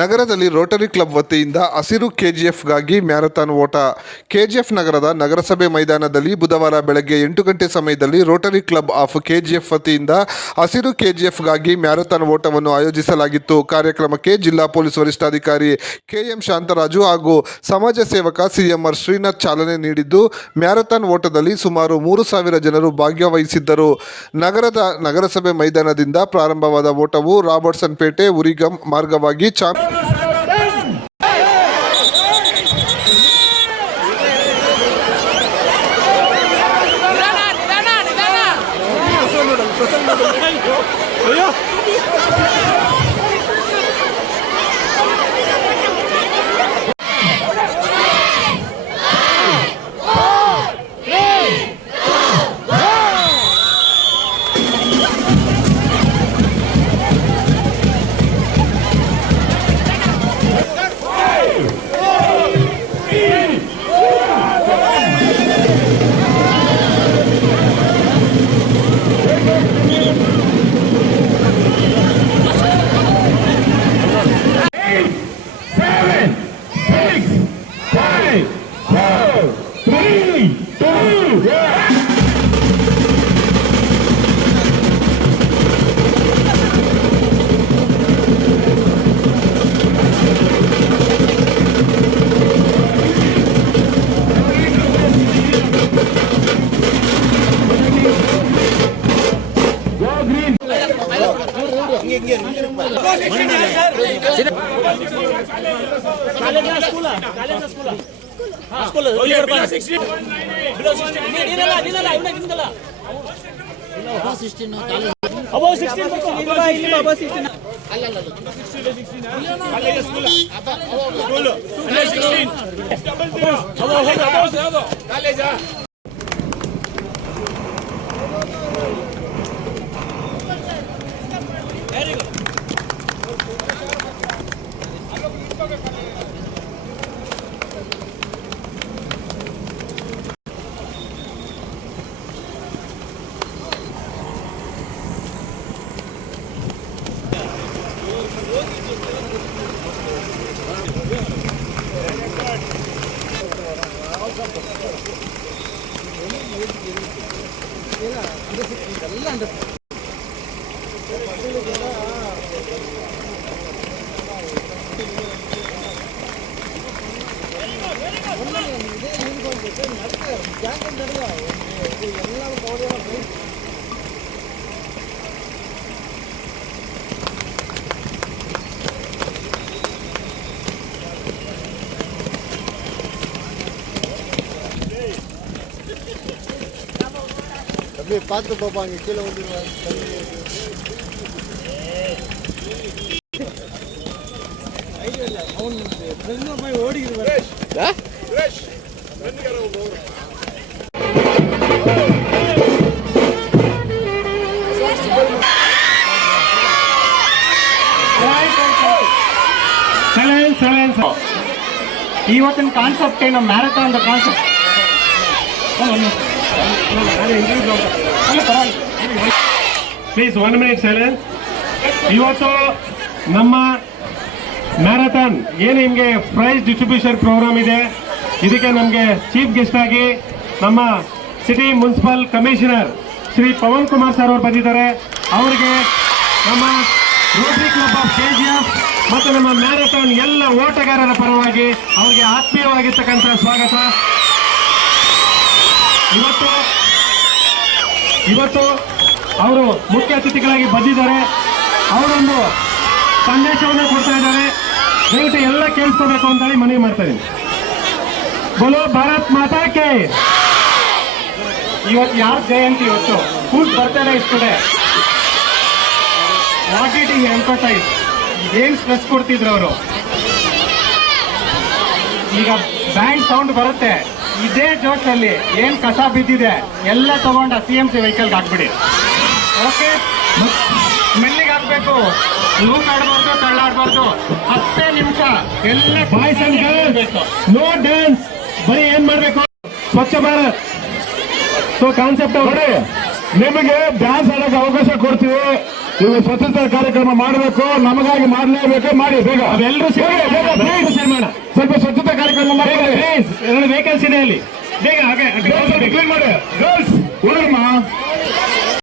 ನಗರದಲ್ಲಿ Rotary club ವತಿಯಿಂದ ಹಸಿರು ಕೆಜಿಎಫ್ಗಾಗಿ ಮ್ಯಾರಥಾನ್ ಓಟ. ಕೆಜಿಎಫ್ ನಗರದ ನಗರಸಭೆ ಮೈದಾನದಲ್ಲಿ ಬುಧವಾರ ಬೆಳಗ್ಗೆ ಎಂಟು ಗಂಟೆ ಸಮಯದಲ್ಲಿ ರೋಟರಿ ಕ್ಲಬ್ ಆಫ್ ಕೆಜಿಎಫ್ ವತಿಯಿಂದ ಹಸಿರು ಕೆಜಿಎಫ್ಗಾಗಿ ಮ್ಯಾರಥಾನ್ ಓಟವನ್ನು ಆಯೋಜಿಸಲಾಗಿತ್ತು. ಕಾರ್ಯಕ್ರಮಕ್ಕೆ ಜಿಲ್ಲಾ ಪೊಲೀಸ್ ವರಿಷ್ಠಾಧಿಕಾರಿ ಕೆಎಂ ಶಾಂತರಾಜು ಹಾಗೂ ಸಮಾಜ ಸೇವಕ ಸಿಎಂಆರ್ ಶ್ರೀನಾಥ್ ಚಾಲನೆ ನೀಡಿದ್ದು, ಮ್ಯಾರಥಾನ್ ಓಟದಲ್ಲಿ ಸುಮಾರು ಮೂರು ಸಾವಿರ ಜನರು ಭಾಗವಹಿಸಿದ್ದರು ನಗರದ ನಗರಸಭೆ ಮೈದಾನದಿಂದ ಪ್ರಾರಂಭವಾದ ಓಟವು ರಾಬರ್ಟ್ಸನ್ ಪೇಟೆ ಉರಿಗಂ ಮಾರ್ಗವಾಗಿ ಚಾ 早や ಅಲ್ಲ ಅಲ್ಲ ಸಿಕ್ಸ್ಟೀನ್ ಸಿಕ್ಸ್ಟೀನ್ ಸ್ಕೂಲ್ ಸ್ಕೂಲ್ ಕಾಲೇಜಾ ஜாக்கெட் எல்லாம் கவலையாக அப்படியே பார்த்து பார்ப்பாங்க கீழே வந்துடுவாங்க Silence, silence. ಇವತ್ತಿನ ಕಾನ್ಸೆಪ್ಟ್ ಏನು marathon concept please one minute silence ಇವತ್ತು ನಮ್ಮ ಮ್ಯಾರಥಾನ್ ಏನು ನಿಮಗೆ ಪ್ರೈಸ್ ಡಿಸ್ಟ್ರಿಬ್ಯೂಷನ್ ಪ್ರೋಗ್ರಾಮ್ ಇದೆ? ಇದಕ್ಕೆ ನಮಗೆ ಚೀಫ್ ಗೆಸ್ಟ್ ಆಗಿ ನಮ್ಮ city municipal commissioner Shri Pavan Kumar sir ಅವರು ಬಂದಿದ್ದಾರೆ. ಅವರಿಗೆ ನಮ್ಮ ರೋಟರಿ ಕ್ಲಬ್ ಆಫ್ ಕೆಜಿಎಫ್ ಮತ್ತು ನಮ್ಮ ಮ್ಯಾರಥಾನ್ ಎಲ್ಲ ಓಟಗಾರರ ಪರವಾಗಿ ಅವರಿಗೆ ಆತ್ಮೀಯವಾಗಿರ್ತಕ್ಕಂಥ ಸ್ವಾಗತ. ಇವತ್ತು ಇವತ್ತು ಅವರು ಮುಖ್ಯ ಅತಿಥಿಗಳಾಗಿ ಬಂದಿದ್ದಾರೆ. ಅವರೊಂದು ಸಂದೇಶವನ್ನು ಕೊಡ್ತಾ ಇದ್ದಾರೆ. ದಯವಿಟ್ಟು ಎಲ್ಲ ಕೇಳಿಸ್ಕೋಬೇಕು ಅಂತ ಹೇಳಿ ಮನವಿ ಮಾಡ್ತಾ ಇದ್ದೀನಿ. ಬೋಲೋ ಭಾರತ್ ಮಾತಾಕೆ ಇವತ್ತು ಯಾರ ಜಯಂತಿ ಇವತ್ತು? ಫುಲ್ ಬರ್ತಡೇ ಇಷ್ಟುಡೆ ವಾಟ್ ಇಟ್ ಇಸ್ ಎಂಪಟೈಸ್ ಏನ್ ಸ್ಟ್ರೆಸ್ ಕೊಡ್ತಿದ್ರು ಅವರು? ಈಗ ಬ್ಯಾಂಕ್ ಸೌಂಡ್ ಬರುತ್ತೆ. ಇದೇ ಜೋಶಲ್ಲಿ ಏನ್ ಕಸ ಬಿದ್ದಿದೆ ಎಲ್ಲ ತಗೊಂಡ ಸಿ ಎಂ ಸಿ ವೆಹಿಕಲ್ ಹಾಕ್ಬಿಡಿ. ಓಕೆ ಮೆಲ್ಲಿಗೆ ಹಾಕ್ಬೇಕು. ಲೂಕ್ ಆಡಬಾರ್ದು ತಳ್ಳಾಡಬಾರ್ದು ಹತ್ತೇ ನಿಮಿಷ ಎಲ್ಲ boys and girls no dance ಬರೀ ಏನ್ ಮಾಡ್ಬೇಕು? ಸ್ವಚ್ಛ ಭಾರತ್. ಸೊ ಕಾನ್ಸೆಪ್ಟ್ ನೋಡಿ ನಿಮಗೆ ಡ್ಯಾನ್ಸ್ ಆಡೋಕೆ ಅವಕಾಶ ಕೊಡ್ತೀವಿ. ನೀವು ಸ್ವಚ್ಛತಾ ಕಾರ್ಯಕ್ರಮ ಮಾಡಬೇಕು ನಮಗಾಗಿ ಮಾಡಲೇಬೇಕು ಮಾಡಿ ಬೇಗ. ಅದೆಲ್ಲರೂ ಸ್ವಲ್ಪ ಸ್ವಚ್ಛತಾ ಕಾರ್ಯಕ್ರಮ ಮಾಡಿ. ವೇಕೆನ್ಸಿ ಇದೆ ಅಲ್ಲಿ. ಬೇಗ ಹಾಗೆ ಕ್ಲೀನ್ ಮಾಡಿ ಗರ್ಲ್ಸ್